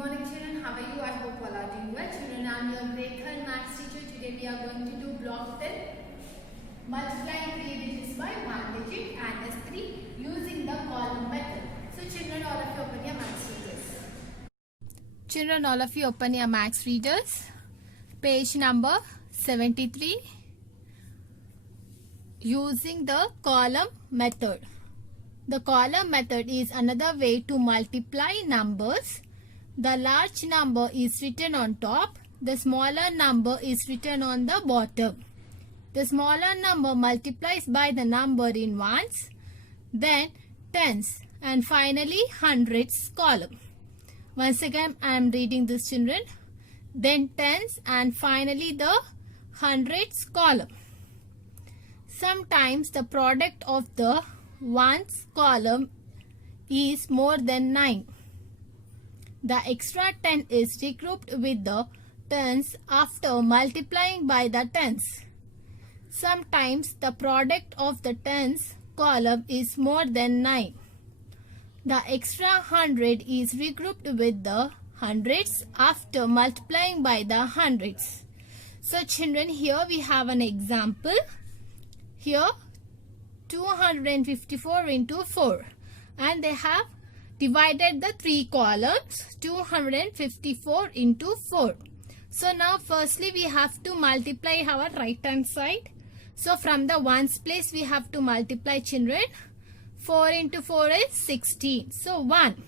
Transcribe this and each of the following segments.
morning children, how are you? I hope all are doing well. Children, I am your grade 3rd maths teacher. Today we are going to do block 10. Multiplying 3 digits by 1 digit and S3 using the column method. So children, all of you open your maths readers. Children, all of you open your maths readers. Page number 73. Using the column method. The column method is another way to multiply numbers. The large number is written on top. The smaller number is written on the bottom. The smaller number multiplies by the number in ones, then tens, and finally hundreds column. Once again I am reading this, children. Then tens and finally the hundreds column. Sometimes the product of the ones column is more than 9. The extra 10 is regrouped with the tens after multiplying by the tens. Sometimes the product of the tens column is more than 9. The extra 100 is regrouped with the hundreds after multiplying by the hundreds. So children, here we have an example. Here 254 into 4, and they have divided the 3 columns 254 into 4. So now firstly we have to multiply our right hand side. So from the ones place we have to multiply, children. 4 into 4 is 16. So 1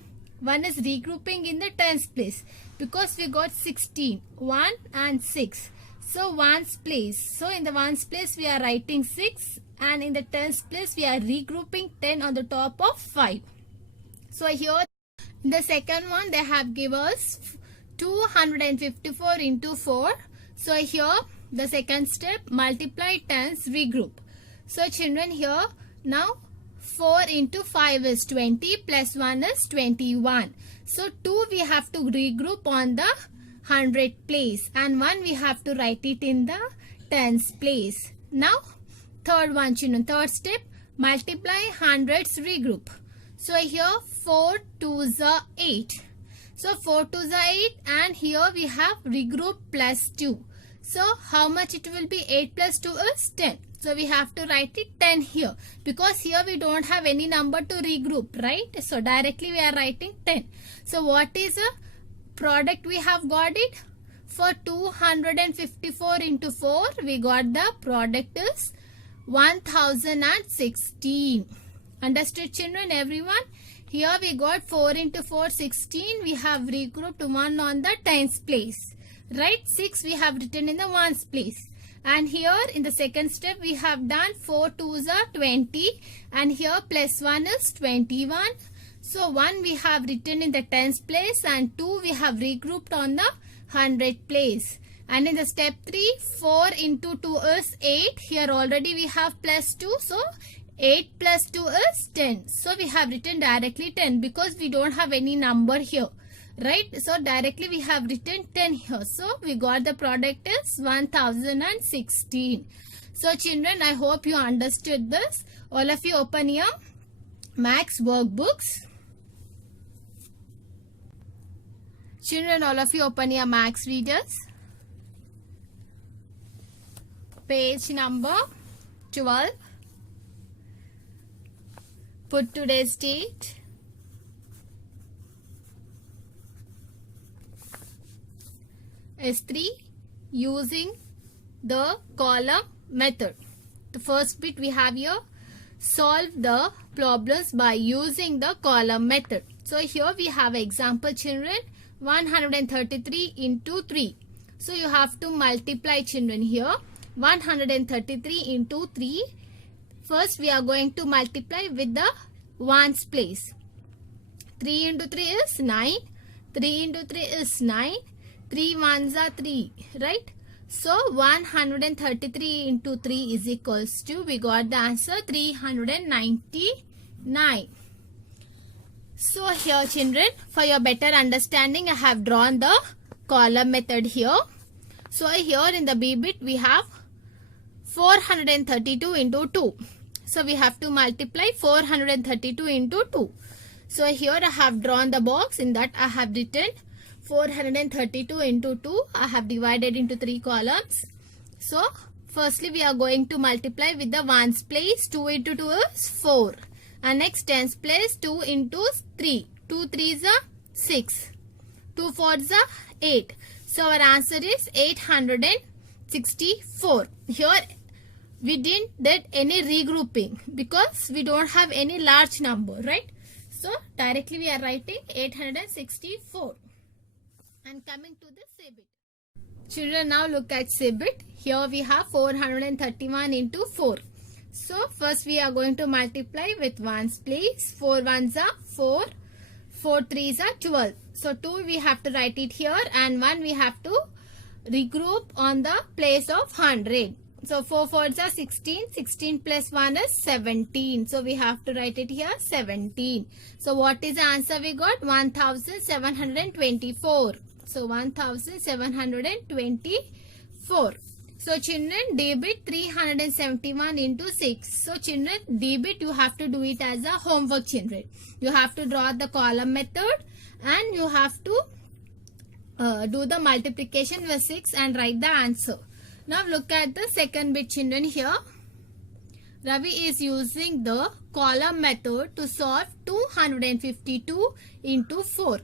is regrouping in the tens place because we got 16, 1 and 6. So ones place. So in the ones place we are writing 6, and in the tens place we are regrouping 10 on the top of 5. So here in the second one they have given us 254 into 4. So here the second step, multiply tens, regroup. So children, here now 4 into 5 is 20 plus 1 is 21. So 2 we have to regroup on the 100 place, and 1 we have to write it in the tens place. Now third one, children, third step, multiply hundreds, regroup. So here 4 2s are 8. So 4 2s are 8, and here we have regroup plus 2. So how much it will be? 8 plus 2 is 10. So we have to write it 10 here because here we don't have any number to regroup, right? So directly we are writing 10. So what is a product we have got it? For 254 into 4 we got the product is 1016. Understood, children, everyone? Here we got 4 into 4, 16. We have regrouped 1 on the tens place. Right? 6 we have written in the ones place. And here in the second step we have done 4 2s are 20. And here plus 1 is 21. So 1 we have written in the tens place, and 2 we have regrouped on the 100 place. And in the step 3, 4 into 2 is 8. Here already we have plus 2. So 8 plus 2 is 10. So we have written directly 10 because we don't have any number here. Right? So directly we have written 10 here. So we got the product is 1016. So children, I hope you understood this. All of you open your maths workbooks. Children, all of you open your maths readers. Page number 12. Put today's date. S3 using the column method. The first bit we have here, solve the problems by using the column method. So here we have example, children, 133 into 3. So you have to multiply, children, here 133 into 3. First we are going to multiply with the ones place. 3 into 3 is 9. 3 into 3 is 9. 3 ones are 3, right? So 133 into 3 is equals to, we got the answer 399. So here, children, for your better understanding, I have drawn the column method here. So here in the B bit we have 432 into 2. So we have to multiply 432 into 2. So here I have drawn the box. In that I have written 432 into 2. I have divided into 3 columns. So firstly we are going to multiply with the ones place. 2 into 2 is 4. And next tens place, 2 into 3. 2 3s are 6. 2 4s are 8. So our answer is 864. Here we didn't did any regrouping because we don't have any large number, right? So directly we are writing 864. And coming to the CBIT. Children, now look at CBIT. Here we have 431 into 4. So first we are going to multiply with ones place. 4 ones are 4. 4 threes are 12. So 2 we have to write it here and 1 we have to regroup on the place of 100. So 4 4s are 16. 16 plus 1 is 17. So we have to write it here 17. So what is the answer we got? 1724. So 1724. So children, debit 371 into 6. So children, debit you have to do it as a homework, children. You have to draw the column method and you have to do the multiplication with 6 and write the answer. Now look at the second bit, children. Here Ravi is using the column method to solve 252 into 4.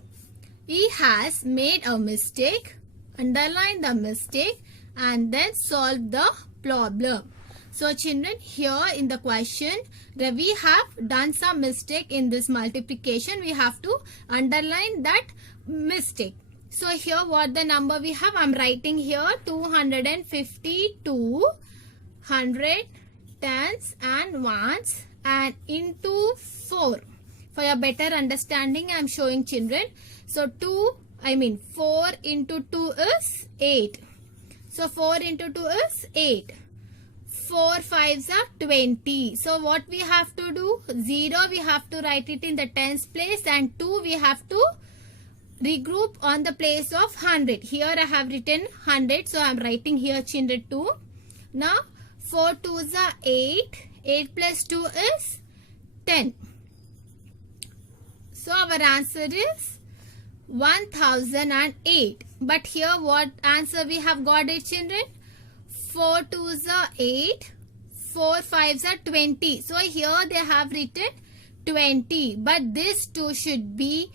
He has made a mistake, underline the mistake and then solve the problem. So children, here in the question, Ravi have done some mistake in this multiplication. We have to underline that mistake. So here what the number we have, I am writing here 252, 100, tens and ones and into 4. For your better understanding, I am showing children. So 4 into 2 is 8. So 4 into 2 is 8. 4 5s are 20. So what we have to do? 0 we have to write it in the tens place and 2 we have to regroup on the place of 100. Here I have written 100. So I am writing here children 2. Now 4 2s are 8. 8 plus 2 is 10. So our answer is 1008. But here what answer we have got it, children? 4 2s are 8. 4 5s are 20. So here they have written 20. But this 2 should be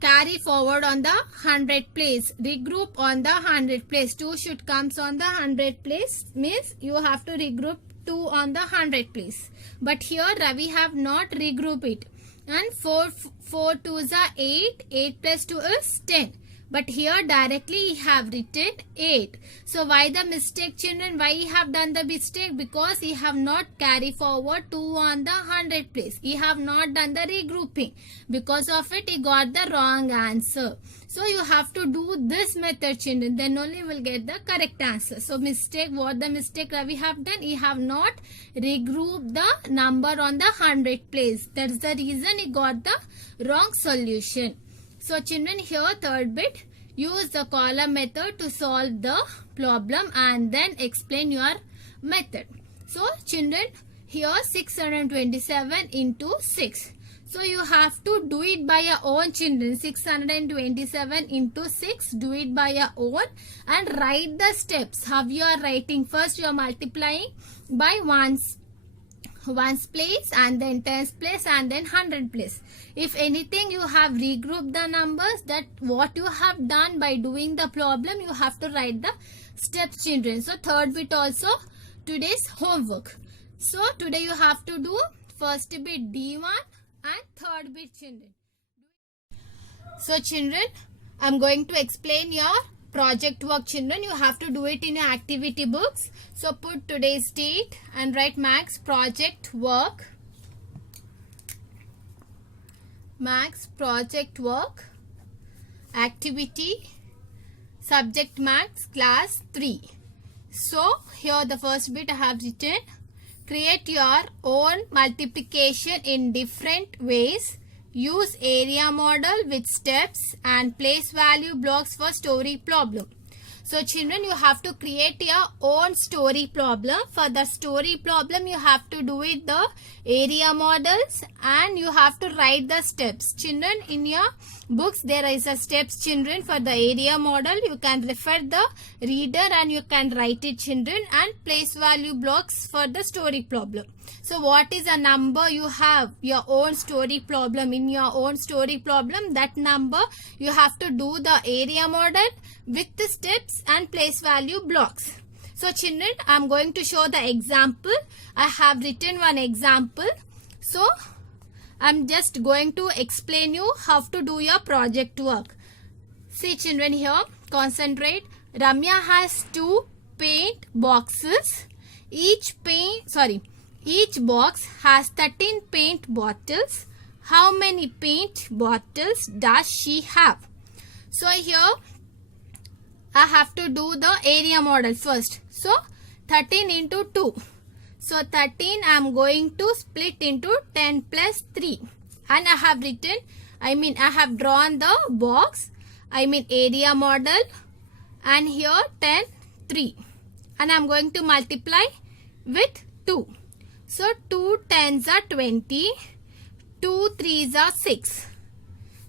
carry forward on the 100 place. Regroup on the 100 place. 2 should comes on the 100 place. Means you have to regroup 2 on the 100 place. But here Ravi have not regroup it. And 4 2s are 8. 8 plus 2 is 10. But here directly he have written 8. So why the mistake, children? Why he have done the mistake? Because he have not carry forward 2 on the 100 place. He have not done the regrouping. Because of it he got the wrong answer. So you have to do this method, children. Then only you will get the correct answer. So mistake, what the mistake Ravi have done? He have not regrouped the number on the 100 place. That's the reason he got the wrong solution. So children, here third bit, use the column method to solve the problem and then explain your method. So children, here 627 into 6. So you have to do it by your own, children. 627 into 6, do it by your own and write the steps. How you are writing? First you are multiplying by ones place and then tens place and then 100 place. If anything you have regrouped the numbers, that what you have done by doing the problem, you have to write the steps, children. So third bit also today's homework. So today you have to do first bit D1 and third bit, children. So children, I am going to explain your project work, children. You have to do it in your activity books. So put today's date and write max project work. Max project work. Activity. Subject max class 3. So here the first bit I have written. Create your own multiplication in different ways. Use area model with steps and place value blocks for story problem. So children, you have to create your own story problem. For the story problem, you have to do it the area models and you have to write the steps. Children, in your books there is a steps, children. For the area model, you can refer the reader and you can write it, children, and place value blocks for the story problem. So what is a number you have your own story problem? In your own story problem, that number you have to do the area model with the steps and place value blocks. So children, I am going to show the example. I have written one example. So I am just going to explain you how to do your project work. See children, here, concentrate. Ramya has 2 paint boxes. Each box has 13 paint bottles. How many paint bottles does she have? So here I have to do the area model first. So 13 into 2. So 13 I am going to split into 10 plus 3. And I have written, I have drawn the box, area model, and here 10, 3. And I am going to multiply with 2. So 2 10s are 20, 2 3s are 6.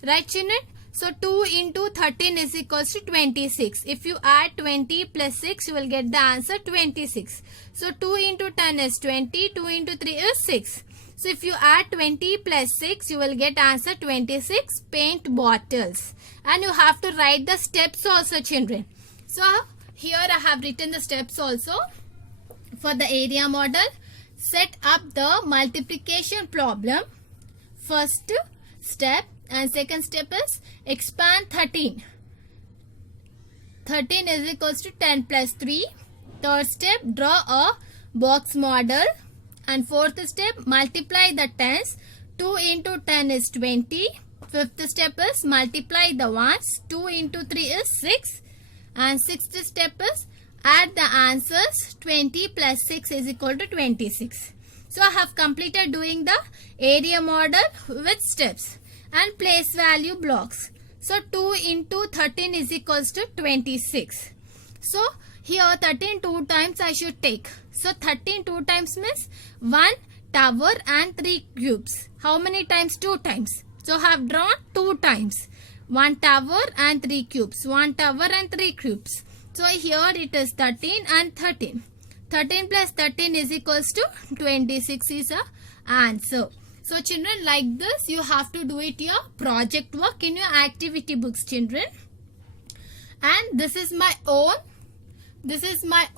Right children? So 2 into 13 is equals to 26. If you add 20 plus 6, you will get the answer 26. So 2 into 10 is 20, 2 into 3 is 6. So if you add 20 plus 6, you will get answer 26 paint bottles. And you have to write the steps also, children. So here I have written the steps also. For the area model, set up the multiplication problem. First step and second step is expand 13. 13 is equals to 10 plus 3. Third step, draw a box model. And fourth step, multiply the tens. 2 into 10 is 20. Fifth step is multiply the ones. 2 into 3 is 6. And sixth step is add the answers. 20 plus 6 is equal to 26. So I have completed doing the area model with steps and place value blocks. So 2 into 13 is equals to 26. So here 13 2 times I should take. So 13 2 times means 1 tower and 3 cubes. How many times? 2 times. So I have drawn 2 times. 1 tower and 3 cubes. 1 tower and 3 cubes. So here it is 13 and 13. 13 plus 13 is equals to 26 is a answer. So children, like this you have to do it your project work in your activity books, children. And this is my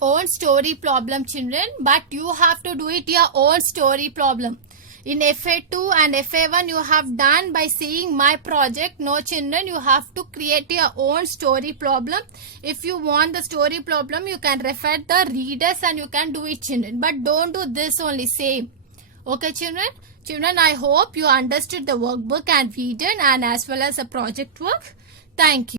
own story problem, children, but you have to do it your own story problem. In FA2 and FA1 you have done by seeing my project. No children, you have to create your own story problem. If you want the story problem, you can refer the readers and you can do it, children. But don't do this only, same. Okay children? Children, I hope you understood the workbook and read and as well as the project work. Thank you.